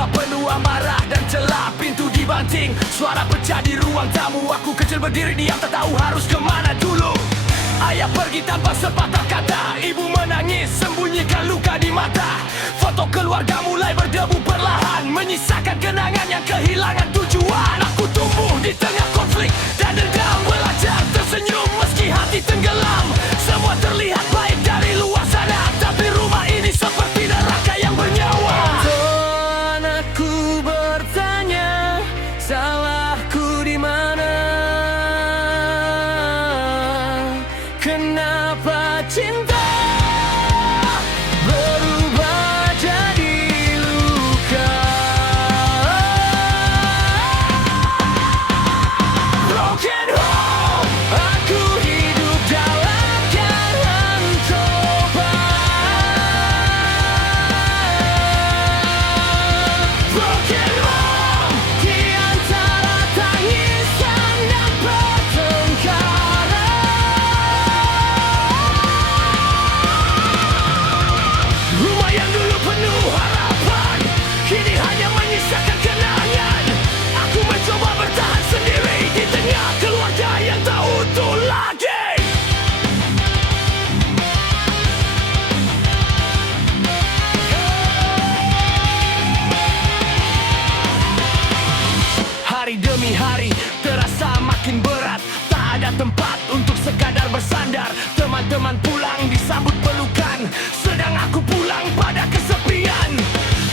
rumah penuh amarah dan celah, pintu dibanting, suara pecah di ruang tamu. Aku kecil berdiri diam, tak tahu harus kemana dulu. Ayah pergi tanpa sepatah kata, ibu menangis sembunyikan luka di mata. Foto keluarga mulai berdebu perlahan, menyisakan kenangan yang kehilangan tujuan. Aku tumbuh di tengah konflik dan dendam, belajar tersenyum meski hati tenggelam. Semua terlihat baik dari luar sana, tapi rumah ini seperti neraka yang bernyawa. Tuhan, aku bertanya, salahku di mana? Kenapa cinta berubah jadi luka? Broken home, aku hidup dalam keadaan coba. Broken home, di antara tangisan dan pertengkaran. Rumah yang dulu penuh harapan, kini hanya menyisakan kenangan. Aku mencoba bertahan sendiri di tengah keluarga yang tak utuh lagi. Hari demi hari terasa makin berat, tak ada tempat untuk sekadar bersandar. Teman-teman pulang disambut pelukan, sedang aku pulang pada kesepian.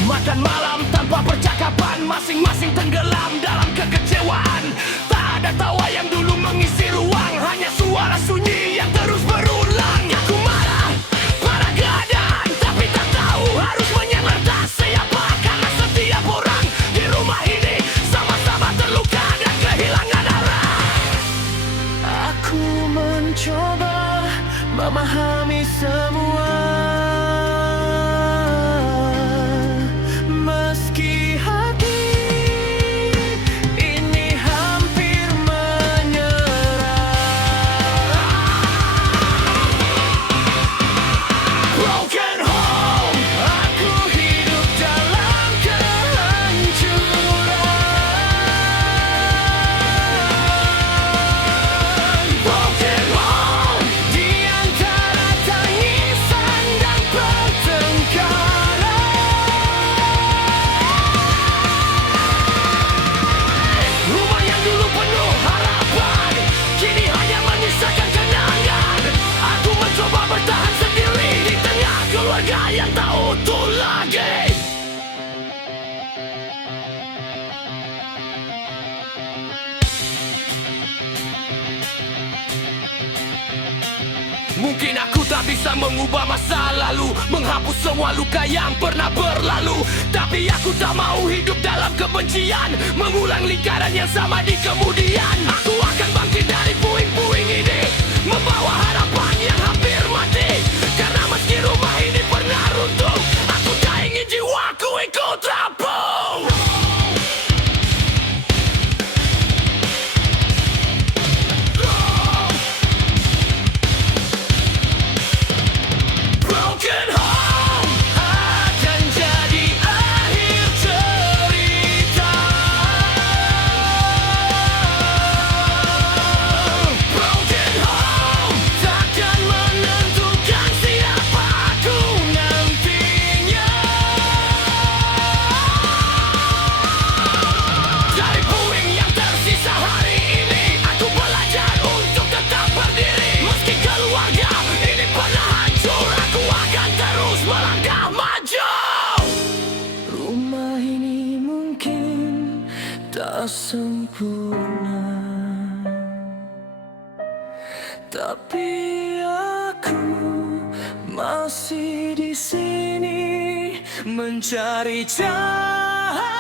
Makan malam tanpa percakapan, masing-masing tenggelam dalam kekecewaan. Tak ada tawa yang dulu mengisi ruang, hanya suara sunyi yang terus berulang. Aku marah pada keadaan, tapi tak tahu harus menyerah siapa. Karena setiap orang di rumah ini sama-sama terluka dan kehilangan arah. Aku mencoba memahami semua, meski hati ini hampir menyerah. Broken home, aku hidup dalam kehancuran. Broken home, di antara tangisan dan pertengkaran. Rumah yang dulu penuh harapan, kini hanya menyisakan kenangan. Aku mencoba bertahan sendiri di tengah keluarga yang tak utuh lagi. Mungkin aku tak bisa mengubah masa lalu, menghapus semua luka yang pernah berlalu. Tapi aku tak mau hidup dalam kebencian, mengulang lingkaran yang sama di kemudian. Aku akan bangkit dari puing-puing ini, membawa harapan yang hampir mati. Karena meski rumah ini pernah runtuh, aku tak ingin jiwaku ikut rapuh. Broken home akan jadi akhir cerita. Broken home takkan menentukan siapa aku nantinya. Dari puing yang tersisa hari ini, aku belajar untuk tetap berdiri. Meski keluarga ini pernah hancur, aku akan terus melangkah maju. Rumah ini mungkin tak sempurna, tapi aku masih di sini mencari cahaya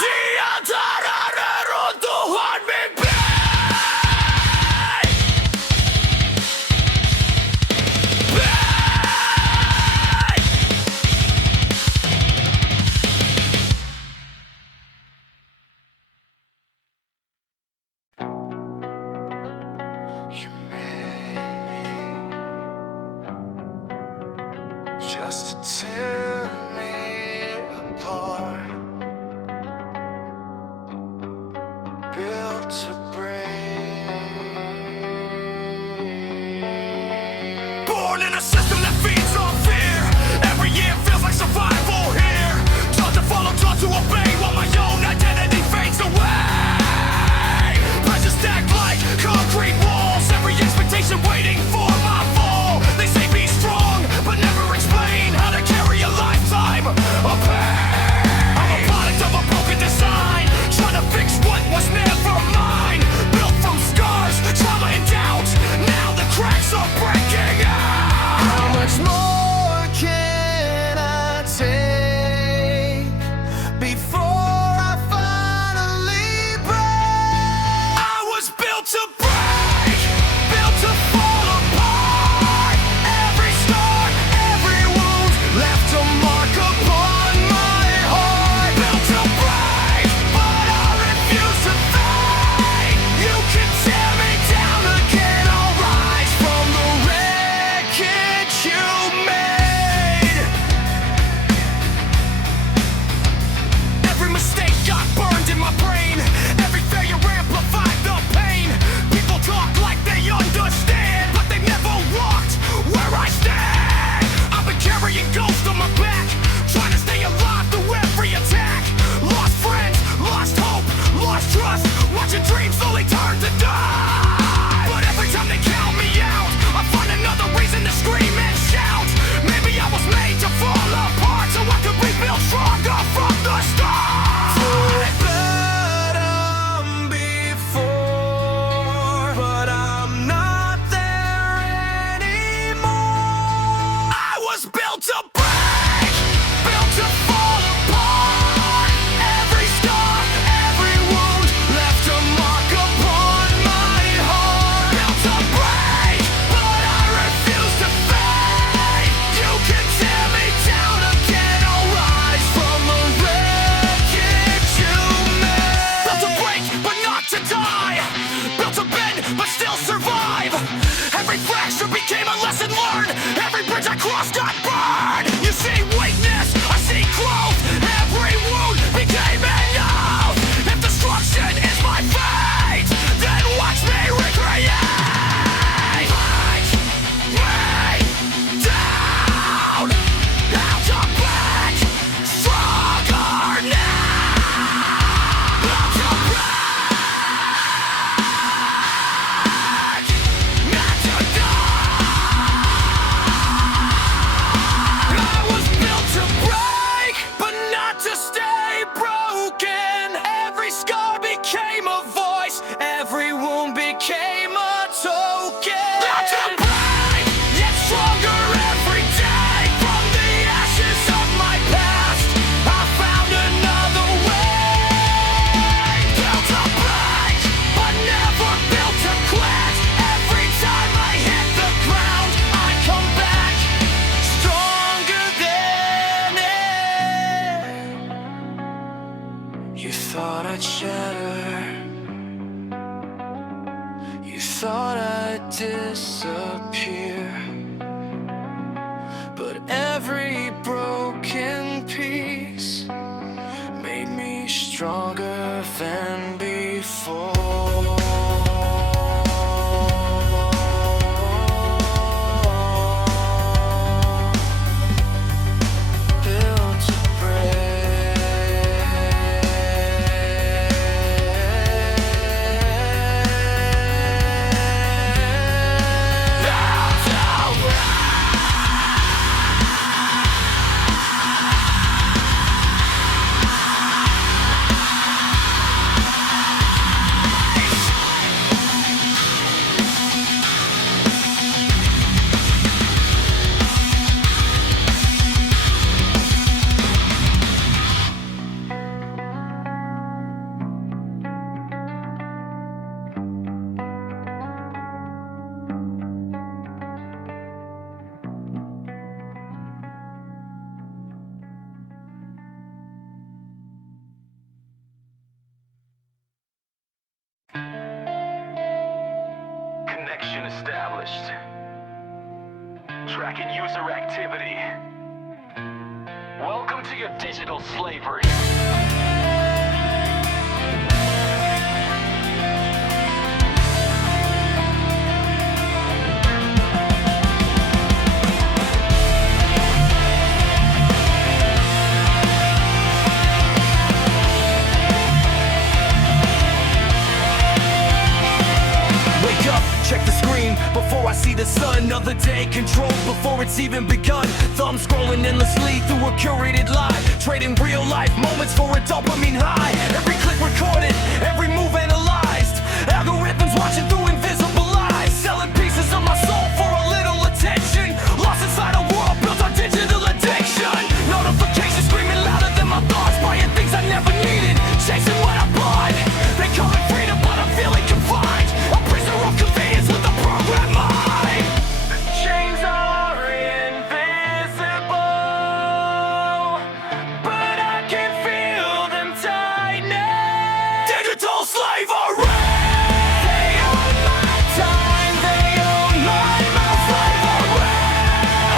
di antara reruntuhan mimpi. Just to tell me built to break. Born in a system that feeds on fear. Every year feels like survival here. Taught to follow, taught to obey, while my own identity fades away. Pressure stacked like concrete walls. Every expectation waiting for my fall. They say be strong, but never explain how to carry a lifetime of pain. I'm a product of a broken design, trying to fix what was never mine. Built from scars, trauma and doubt. Now the cracks are breaking out. How much more can I take before I finally break? I was built to break, built to fall apart. Every scar, every wound left a mark upon my heart. Built to break, but I refuse to fade. You can tear me down again, I'll rise from the wreckage you made. Every mistake got burned in my brain. Every failure amplified the pain. People talk like they understand, but they never walked where I stand. I've been carrying ghosts on my back, trying to stay alive through every attack. Lost friends, lost hope, lost trust, watching dreams slowly turn to dust. But every time they count me out, I find another reason to scream and shout. Maybe I was made to fall apart, so I could rebuild stronger from the start. Before, but I'm not there anymore. I was built to break, built to fall apart. Every scar, every wound left a mark upon my heart. Built to break, but I refuse to fade. You can tear me down again, I'll rise from the wreckage you made. Built to break, but not to die. Built to bend, but still survive. Every fracture became a lesson learned. Every bridge I crossed got burned. You see weakness, I see growth. Every wound became enough. If destruction is my fate, then watch me recreate. Break me down, how to break stronger now. How to break, not to die. I was built to break, but not to stay broken. Every scar became a voice, every wound became a token. Not to break, yet stronger every day. From the ashes of my past, I found another way. Built to break, but never built to quit. Every time I hit the ground, I come back stronger than it. You thought I'd shatter, you thought I'd disappear, but every broken piece made me stronger than before. Built to Connection established. Tracking user activity. Welcome to your digital slavery. before I see the sun. Another day controlled before it's even begun. Thumb scrolling endlessly through a curated lie, trading real life moments for a dopamine high. Every click recorded, every move analyzed. Algorithms watching through invisible eyes, selling pieces of my soul for a little attention. Lost inside a world built on digital addiction. Notifications screaming louder than my thoughts, buying things I never needed, chasing what I bought. They call it freedom, but I'm feeling confined. A prisoner of convenience with a programmed mind. The chains are invisible, but I can feel them tightening. Digital slavery. They own my time, they own my slavery.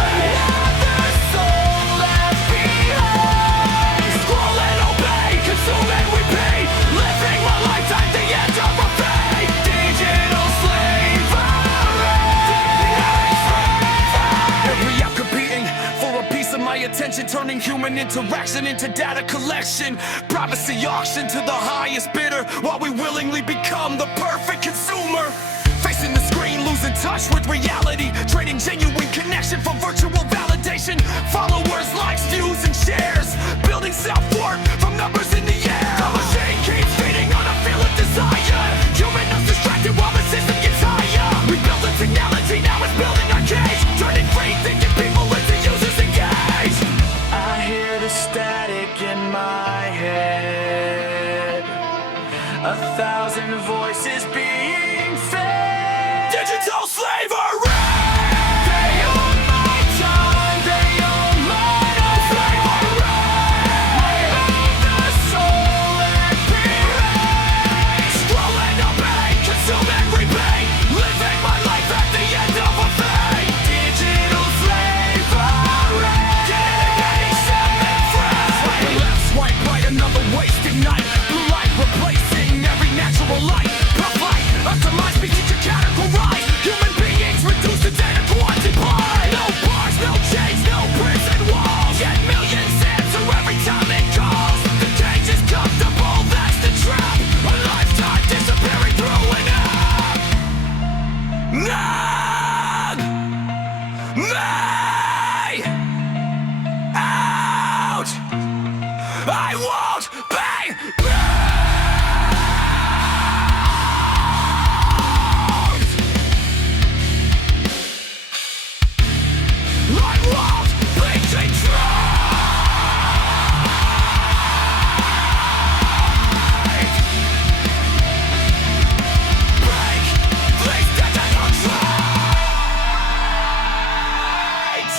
Another soul left behind. Scroll and obey, consume and repeat, living my lifetime, the end of a fate. Digital slavery. Every app competing for a piece of my attention, turning human interaction into data collection. Privacy auction to the highest bidder, while we willingly become the perfect consumer. Facing the screen, losing touch with reality, trading genuine connection for virtual validation. Followers, likes, views, and shares, building self-worth from numbers in the air. The machine keeps feeding on a feel of desire. Human us distracted while the system gets higher. We built the technology, now it's building our cage, turning free thinking people into users engaged. I hear the static in my head, 1,000 voices being fed. Digital slavery. They own my time, they own my slavery. The soul left behind. Scroll and obey, consume and repeat, living my life at the end of a fate. Digital slavery. Getting free. Swipe left, swipe right, another wasted night. Blue light replacing every natural light. Per fight, optimize, be teacher categorize. Human beings reduced to data quantified. No bars, no chains, no prison walls. Yet millions answer every time it calls. The cage is comfortable, that's the trap. A lifetime disappearing through an app. Nag me out. I won't be. I won't be betrayed. Break these digital chains.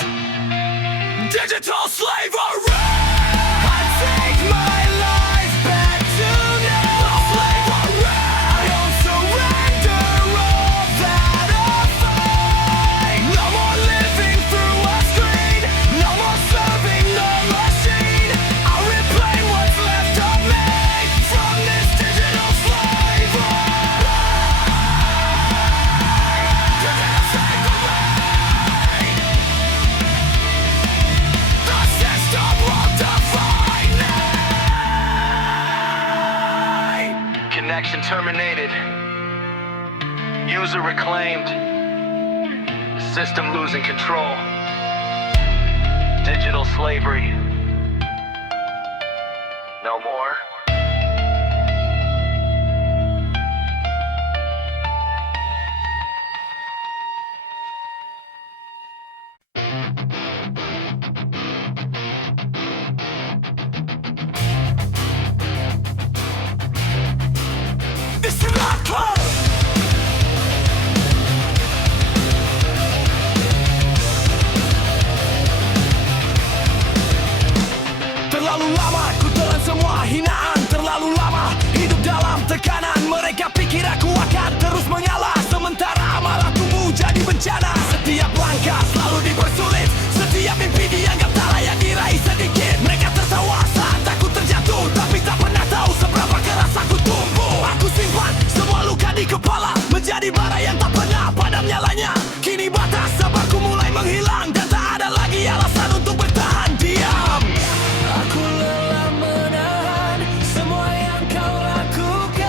Digital slavery. I take my life back tonight. Slavery. I don't surrender all that I find. No more living through a screen, no more serving the machine. I'll reclaim what's left of me from this digital slavery. Digital slavery. The system will define me. Connection terminated. User reclaimed. System losing control. Digital slavery. No more. This is not close. Terlalu lama ku telan semua hinaan. Terlalu lama hidup dalam tekanan. Mereka pikir aku akan terus mengalah, sementara amarah tubuh jadi bencana. Setiap langkah selalu dipersulit, setiap mimpi dianggap tak layak diraih sedikit. Mereka tertawa saat aku terjatuh, tapi tak pernah tahu seberapa keras aku tumbuh. Aku simpan semua luka di kepala, menjadi bara yang tak pernah padam nyalanya. Kini batas sabarku mulai menghilang, dan tak ada lagi alasan untuk bertahan diam. Aku lelah menahan semua yang kau lakukan.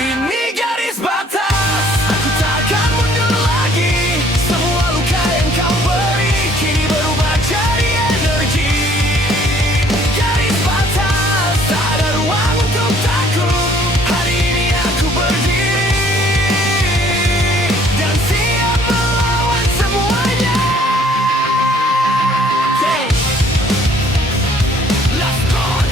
Ini garis batas, aku tak akan mundur lagi. Semua luka yang kau beri kini berubah jadi energi. Garis batas, tak ada ruang untuk takut. Hari ini aku berdiri dan siap melawan semuanya. Last call.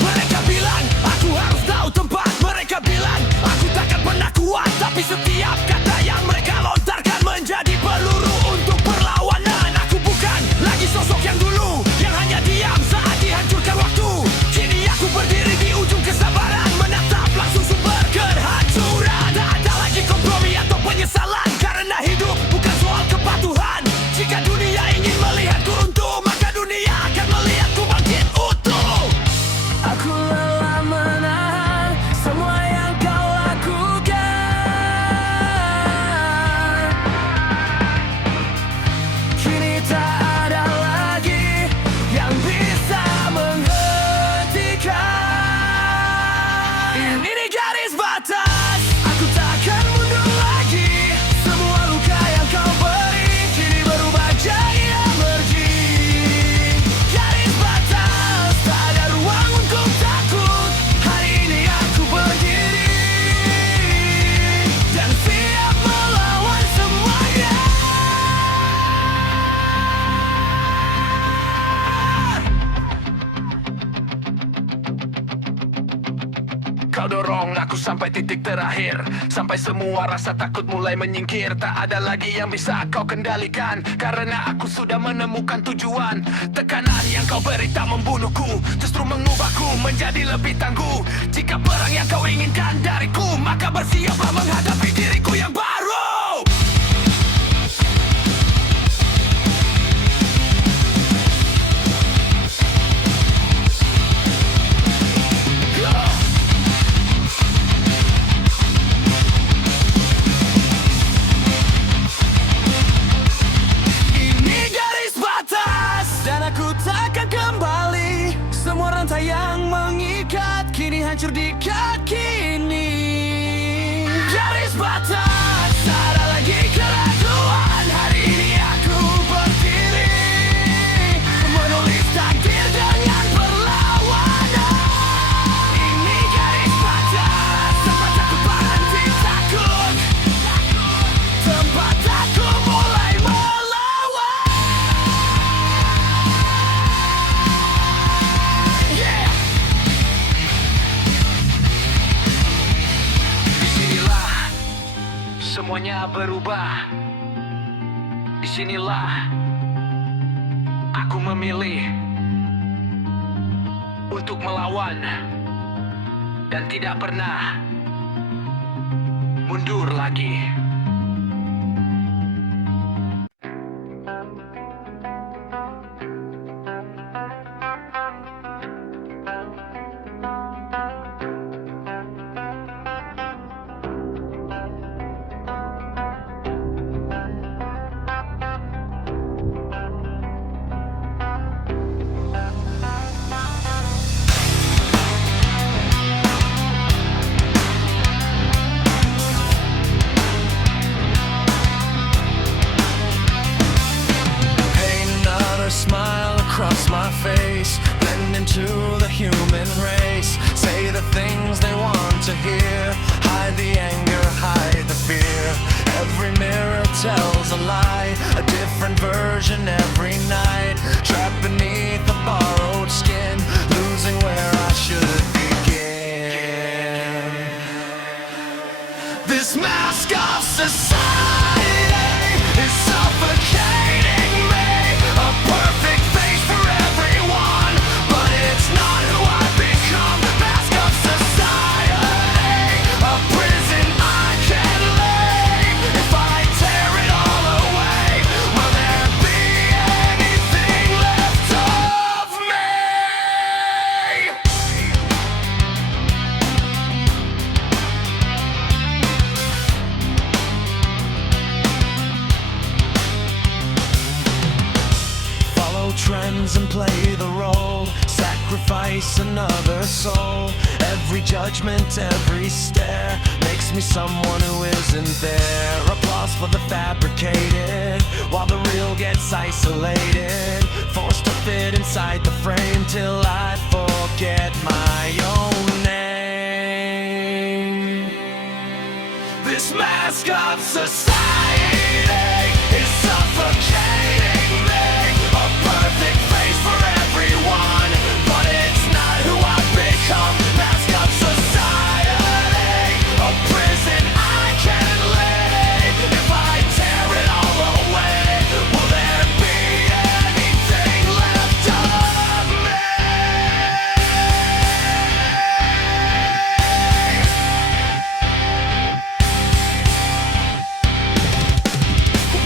Mereka bilang aku harus tahu tempat. Mereka bilang aku takkan pernah kuat. Tapi setiap kata yang mereka lontarkan menjadi peluru untuk perlawanan. Aku bukan lagi sosok yang dulu, yang hanya diam saat dihancurkan waktu. Kini aku berdiri di ujung kesabaran, menatap langsung sumber kehancuran. Tak ada lagi kompromi atau penyesalan, karena hidup bukan soal kepatuhan. Jika dunia ingin melihatku runtuh, maka dunia akan melihatku bangkit utuh. Aku lelah menahan semua yang kau lakukan. Kini tak ada lagi yang bisa menghentikan. Ini garis batas, aku tak akan mundur lagi. Semua luka yang kau beri kini berubah jadi energi. Garis batas, tak ada ruang untuk takut. Hari ini aku berdiri dan siap melawan semuanya. Kau dorong aku sampai titik terakhir, sampai semua rasa takut mulai menyingkir. Tak ada lagi yang bisa kau kendalikan, karena aku sudah menemukan tujuan. Tekanan yang kau beri tak membunuhku, justru mengubahku menjadi lebih tangguh. Jika perang yang kau inginkan dariku, maka bersiaplah menghadapi diriku yang baru. Ini garis batas, dan aku takkan kembali. Semua rantai yang mengikat kini hancur di kaki ini. Garis batas, tak ada lagi keraguan. Hari ini aku berdiri, menulis takdir dengan perlawanan. Ini garis batas, tempat aku berhenti takut, tempat aku mulai melawan. Yeah. Disinilah semuanya berubah. Disinilah aku memilih untuk melawan dan tidak pernah mundur lagi. Paint another smile across my face, blend into the human race. Say the things they want to hear, hide the anger, hide the fear. Every mirror tells a lie, a different version every night. Trapped beneath a borrowed skin, losing where I should begin. This mask of society is suffocating me. A perfect face for everyone, but it's not who I've become. Mask of society, a prison I can't leave. If I tear it all away, will there be anything left of me? Follow trends and play the role, sacrifice another soul. Every judgment, every stare makes me someone who isn't there. Applause for the fabricated, while the real gets isolated. Forced to fit inside the frame till I forget my own name. This mask of society is suffocating me. A perfect face for everyone, but it's not who I've become. Mask of society, a prison I can't leave. If I tear it all away, will there be anything left of me?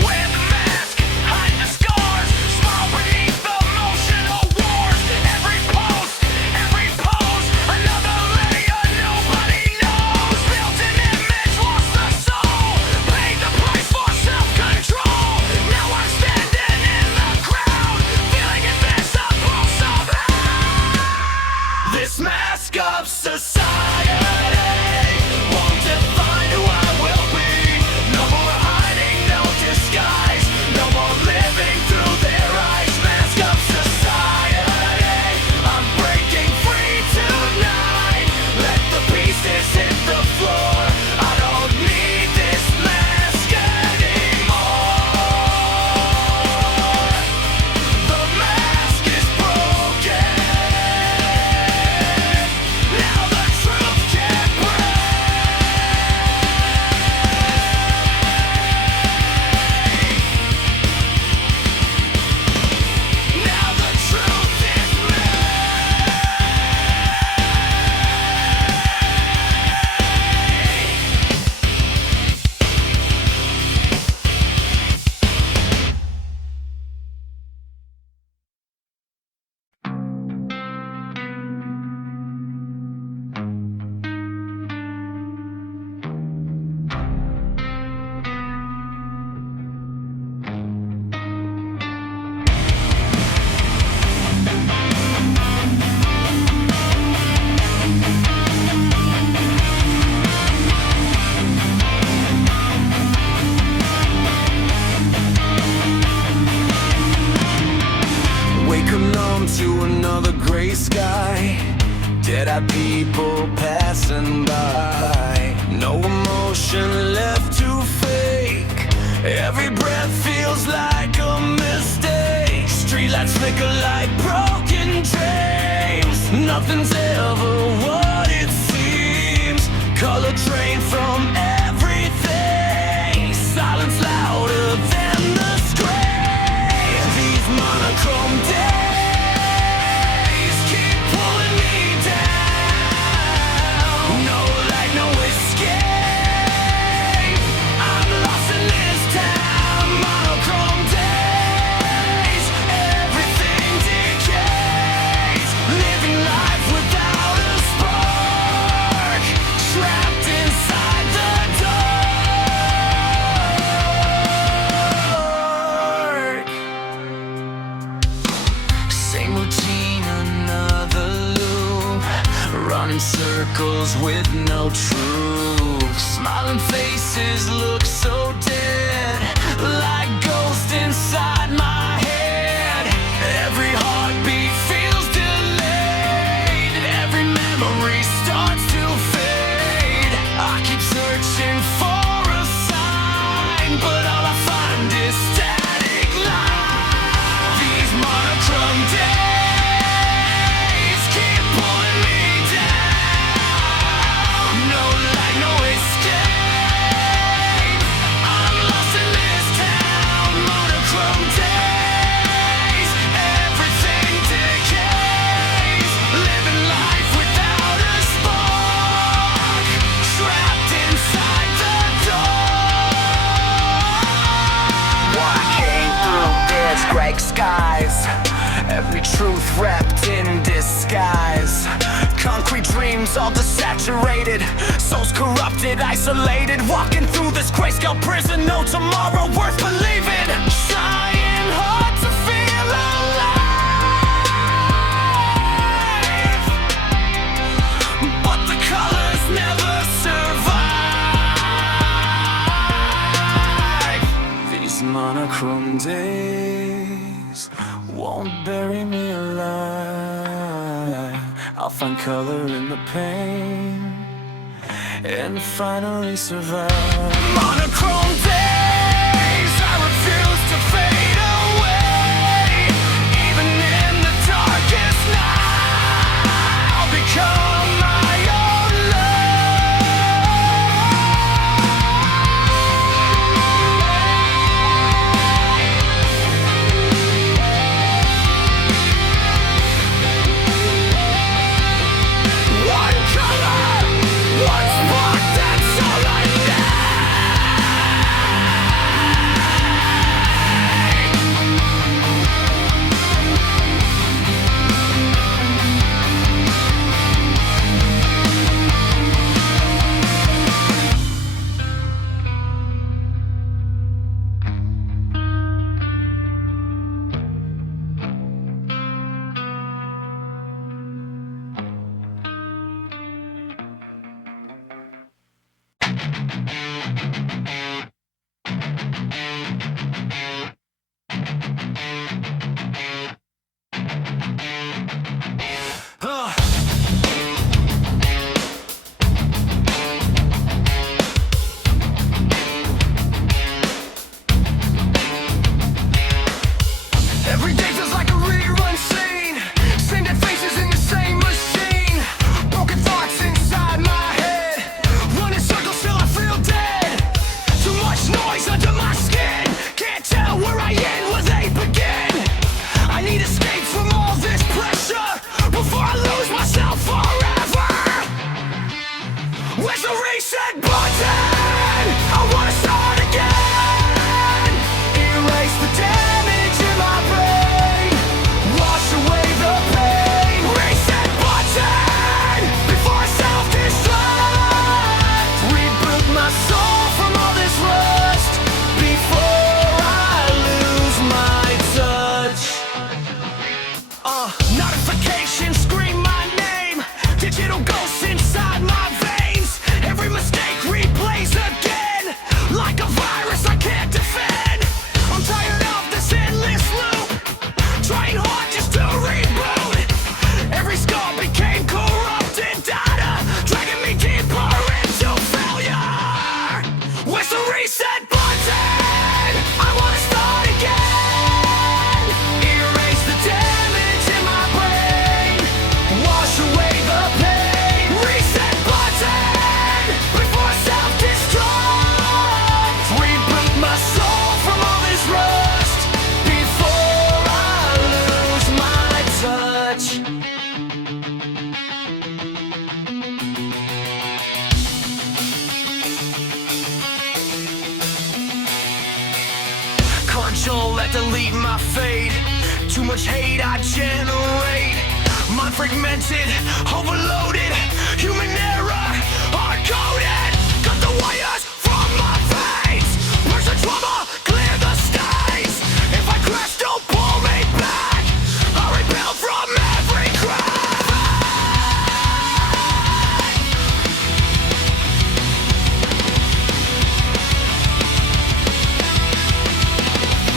Wear the mask, hide the scars, smile beneath the emotional wars. Every pose, another layer nobody knows. Built an image, lost the soul, paid the price for self-control. Now I'm standing in the crowd, feeling invisible somehow. This mask of society won't define who I will be. No more hiding, no disguise, no more living through their eyes. Mask of society, I'm breaking free tonight. Let the pieces hit the floor. I don't need this mask anymore. The mask is broken. Now the truth can't break. Now the truth is me. Wake up numb to another gray sky. Dead-eyed people passing by. No emotion left to fake. Every breath feels like a mistake. Streetlights flicker like broken dreams. Nothing's ever what it seems. Color drained from everything. Silence louder than the scream. These monochrome days keep pulling me down. No light, no escape. I'm lost in this town. Monochrome days, everything decays. Living life without a spark. Trapped inside the dark. Same routine, another loop. Running circles with no truth. Smiling faces look so dead, like ghosts inside my head. Every heartbeat feels delayed, and every memory starts to fade. I keep searching for a sign, but all I find is static line. These monochrome days keep pulling me down. No light, no escape. I'm lost in this town. Monochrome days, everything decays. Living life without a spark. Trapped inside the dark. Walking through these gray skies. Every truth wrapped in disguise. Concrete dreams all desaturated. Souls corrupted, isolated. Walking through this grayscale prison. No tomorrow worth believing. Trying hard to feel alive, but the color Monochrome days won't bury me alive. I'll find color in the pain and finally survive. Monochrome days, I refuse to fade away. Even in the darkest night, I'll become my own one color, one spark, that's all I Every day feels like a rerun scene. Same dead faces in the same machine. Broken thoughts inside my head. Running circles till I feel dead. Too much noise under my skin. Can't tell where I end, where they begin. I need escape from all this pressure before I lose myself forever. Where's the reset button? I wanna start again. Erase the damage in my brain. Wash away the pain. Reset button before I self-destruct. Reboot my soul from all this rust before I lose my touch. Notifications scream my name. Digital ghosts inside my veins. Every mistake replays again. Like a virus I can't defend. I'm tired of this endless loop. Trying hard just to reboot. Every scar became corrupted data, dragging me deeper into failure. Where's the reset button? I wanna start again. Erase the damage in my brain. Wash away the pain. Reset button before I self-destruct. Reboot my soul from all this rust before I lose my touch. Control that delete my fate. Too much hate I generate. Mind fragmented, overloaded. Human error, hard-coded. Cut the wires from my veins. Purge the trauma, clear the stains. If I crash, don't pull me back. I repel from every crack.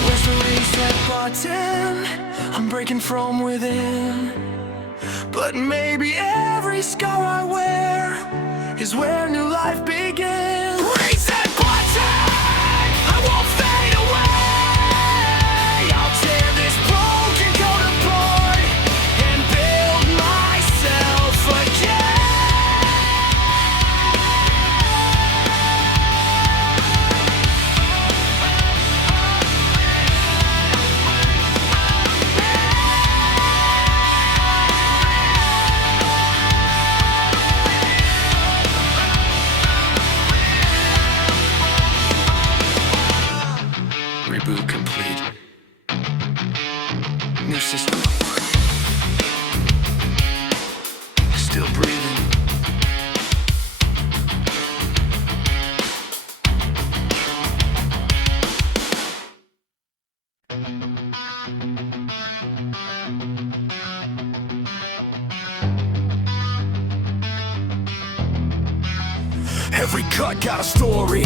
Where's the reset button? I'm breaking from within. But maybe every scar I wear is where new life begins. Reset button! I won't fade away. I'll tear this broken code apart and build myself Reboot complete. New system. Still breathing. Every cut got a story.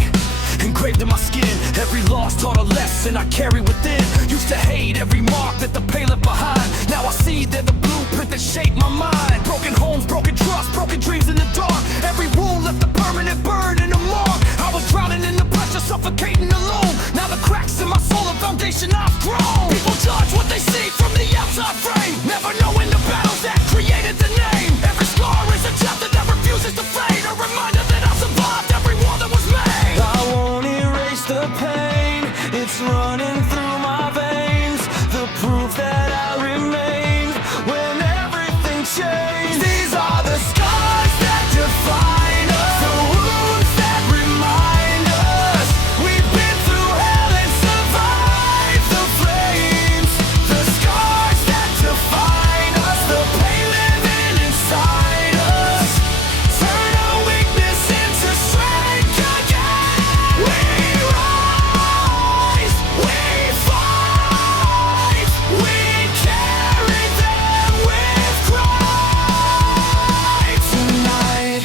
engraved in my skin. Every loss taught a lesson I carry within. Used to hate every mark that the pain left behind. Now I see they're the blueprint that shaped my mind. Broken homes, broken trust, broken dreams in the dark. Every wound left a permanent burn and a mark. I was drowning in the pressure, suffocating alone. Now the cracks in my soul, the foundation I've grown. People judge what they see from the outside frame, never knowing the battles that created the name. Every scar is a chapter that refuses to fade, a reminder that I survived every war that was made. I won't erase the pain, it's running through my veins. The proof that I remain when everything changed. These are the scars that define us, the wounds that remind us we've been through hell and survived the flames. The scars that define us, the pain living inside us, turn our weakness into strength again. We rise, we fight, we carry them with pride tonight.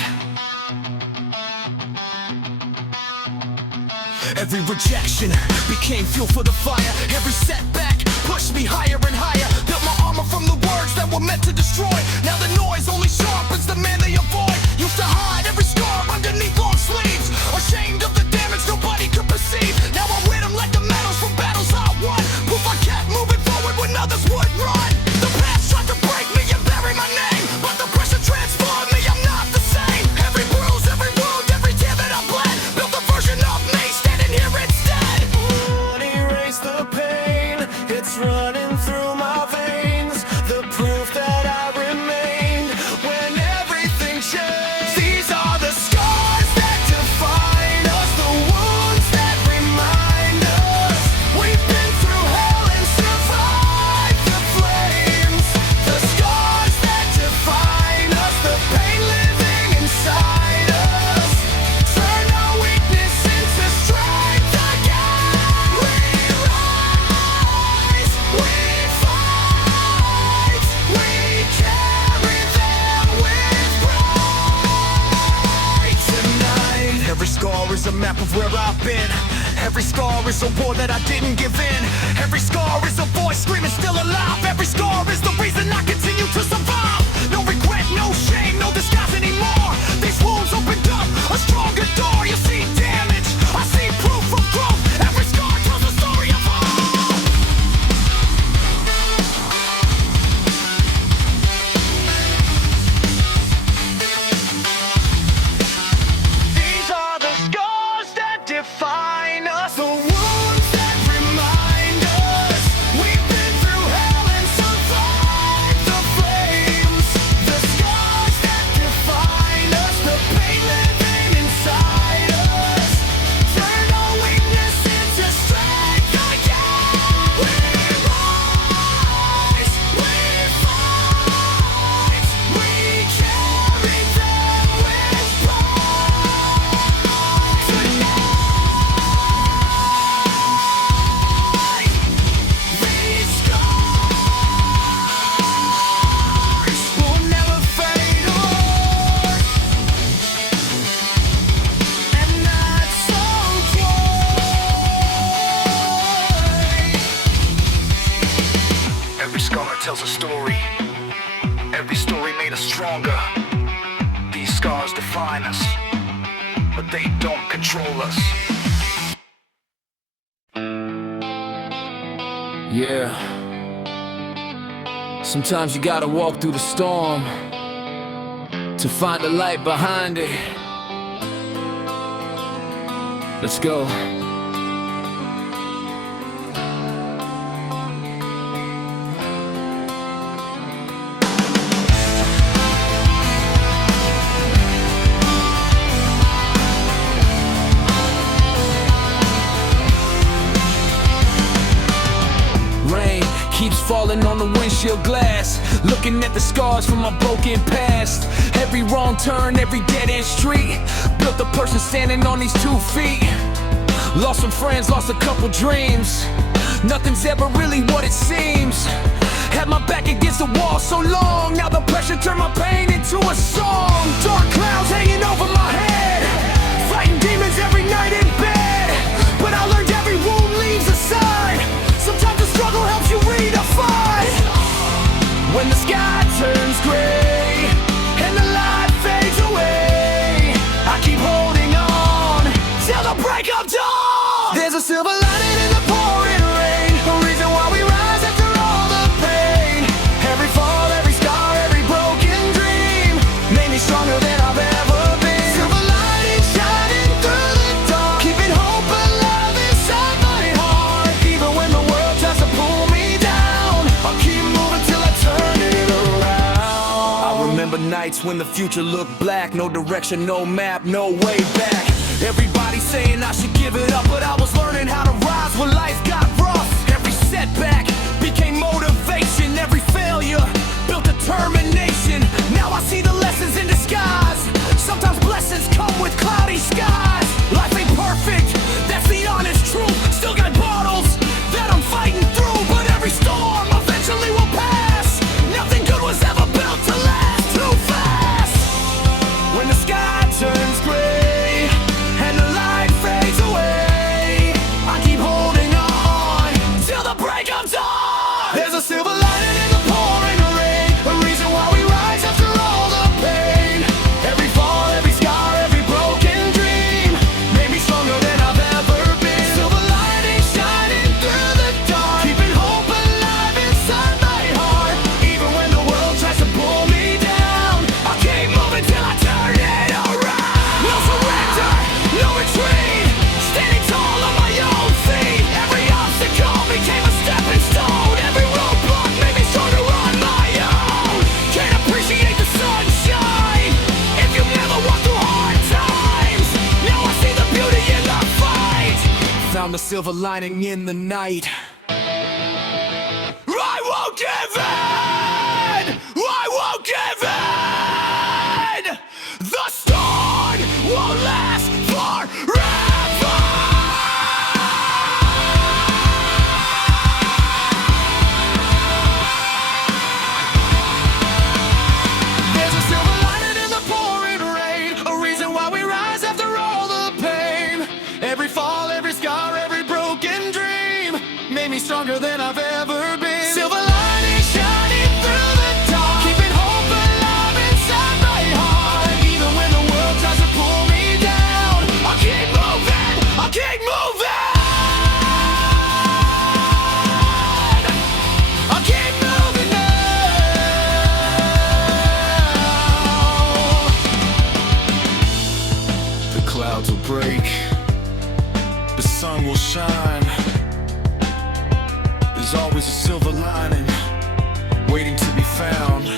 Every rejection became fuel for the fire. Every setback pushed me higher and higher. Built my armor from the words that were meant to destroy. Now the noise only sharpens the man they avoid. Used to hide every scar underneath long sleeves, ashamed of the damage nobody could perceive. Now I wear them like the medals from battles I won. Proof I kept moving forward when others would run. The past tried to break me and bury my name, but the pressure transformed me, I'm not the same. Every bruise, every wound, every tear that I bled, built a version of me standing here instead. Won't erase the pain, it's running through my veins. The proof that I remained when everything changed. These are the scars that define us, the wounds that remind us we've been through hell and survived the flames. The scars that define us, the pain living inside us, turn our weakness into strength again. We rise, we fight, we carry them with pride tonight. Every scar is a map of where I've been. Every scar is a war that I didn't give in. Every scar is a voice screaming still alive. Every scar is the reason I continue to survive. No regret, no shame, no disguise anymore. These wounds opened up a stronger door. You see damage, I see proof of growth. Every scar tells a story of hope. These are the scars that define us, the wounds that remind us we've been through hell and survived the flames. The scars that define us, the pain living inside us, turn our weakness into strength again. We rise, we fight, we carry them with pride tonight. These scars will never fade away, and that's okay. Every scar tells a story. Every story made us stronger. These scars define us, but they don't control us. Yeah. Sometimes you gotta walk through the storm to find the light behind it. Let's go. Rain keeps falling on the windshield glass, looking at the scars from my broken past. Every wrong turn, every dead-end street, built a person standing on these 2 feet. Lost some friends, lost a couple dreams. Nothing's ever really what it seems. Had my back against the wall so long, now the pressure turned my pain into a song. Dark clouds hanging over my head, fighting demons every night in bed. That's when the future looked black. No direction, no map, no way back. Everybody saying I should give it up, but I was learning how to rise when life got rough. Every setback became motivation. Every failure built determination. Now I see the lessons in disguise. Sometimes blessings come with cloudy skies. Life ain't perfect, that's the honest truth. Still got battles that I'm fighting through, but every storm eventually will pass. Nothing good was ever built to last too fast. When the sky turns gray and the light fades away, I keep holding on till the break of dawn. There's a silver lining in the pouring rain, a reason why we rise after all the pain. Every fall, every scar, every broken dream made me stronger than I've ever been. Silver lining shining through the dark, keeping hope alive inside my heart. Even when the world tries to pull me down, I keep moving till I turn it around. No surrender, no retreat, standing tall on my own feet. Every obstacle became a stepping stone. Every roadblock made me stronger on my own. Can't appreciate the sunshine if you've never walked through hard times. Now I see the beauty in the fight. Found the silver lining in the night. I won't give in! I won't give in! The storm won't last forever! There's a silver lining in the pouring rain, a reason why we rise after all the pain. Every fall, every scar, every broken dream made me stronger than I've ever been. Silver lining shining through the dark, keeping hope alive inside my heart. Even when the world tries to pull me down, I'll keep moving, I'll keep moving. I'll keep moving now. The clouds will break, the sun will shine. There's always a silver lining waiting to be found.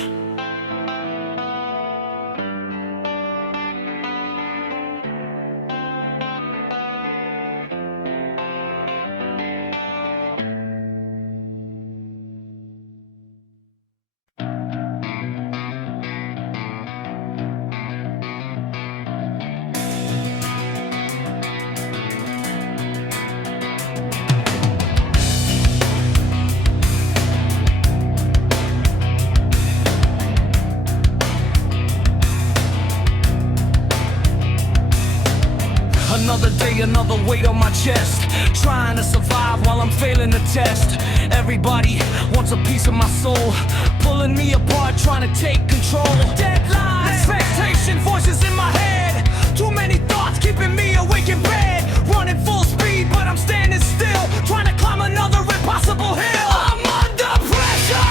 Another day, another weight on my chest, trying to survive while I'm failing the test. Everybody wants a piece of my soul, pulling me apart, trying to take control. Deadlines, expectation, voices in my head, too many thoughts keeping me awake in bed. Running full speed, but I'm standing still, trying to climb another impossible hill. I'm under pressure,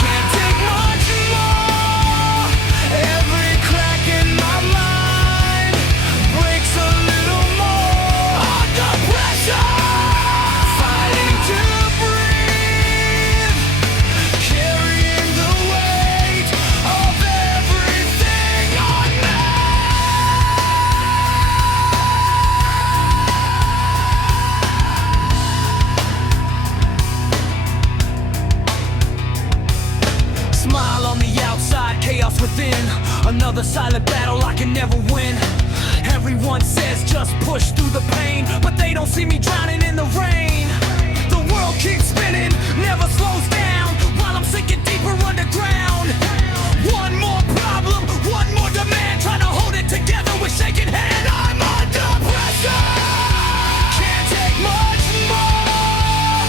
can't take much more. Every crack in my mind breaks a little more. Under pressure, fighting to breathe, carrying the weight of everything on me. Smile on the outside, chaos within. Another silent battle I can never win. Everyone says just push through the pain, but they don't see me drowning in the rain. The world keeps spinning, never slows down, while I'm sinking deeper underground. One more problem, one more demand, trying to hold it together with shaking hand. I'm under pressure, can't take much more.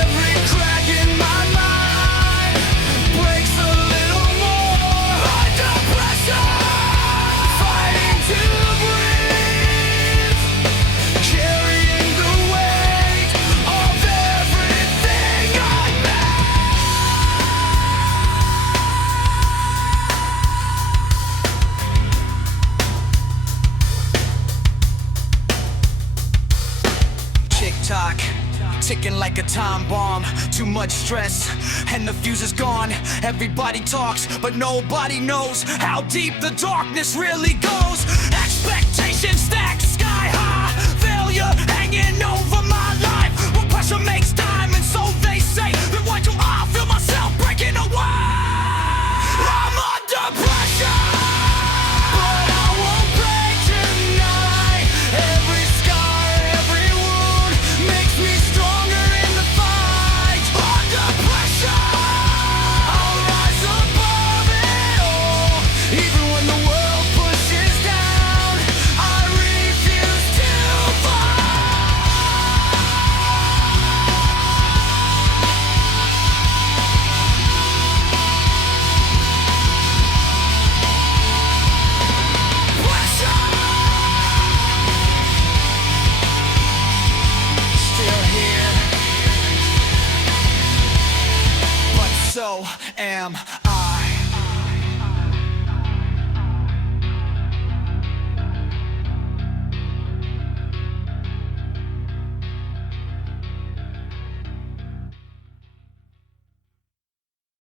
Every crack in my mind breaks a little more. Under pressure, fighting to breathe, carrying the weight of everything on me. ticking like a time bomb. Too much stress, and the fuse is gone. Everybody talks, but nobody knows how deep the darkness really goes.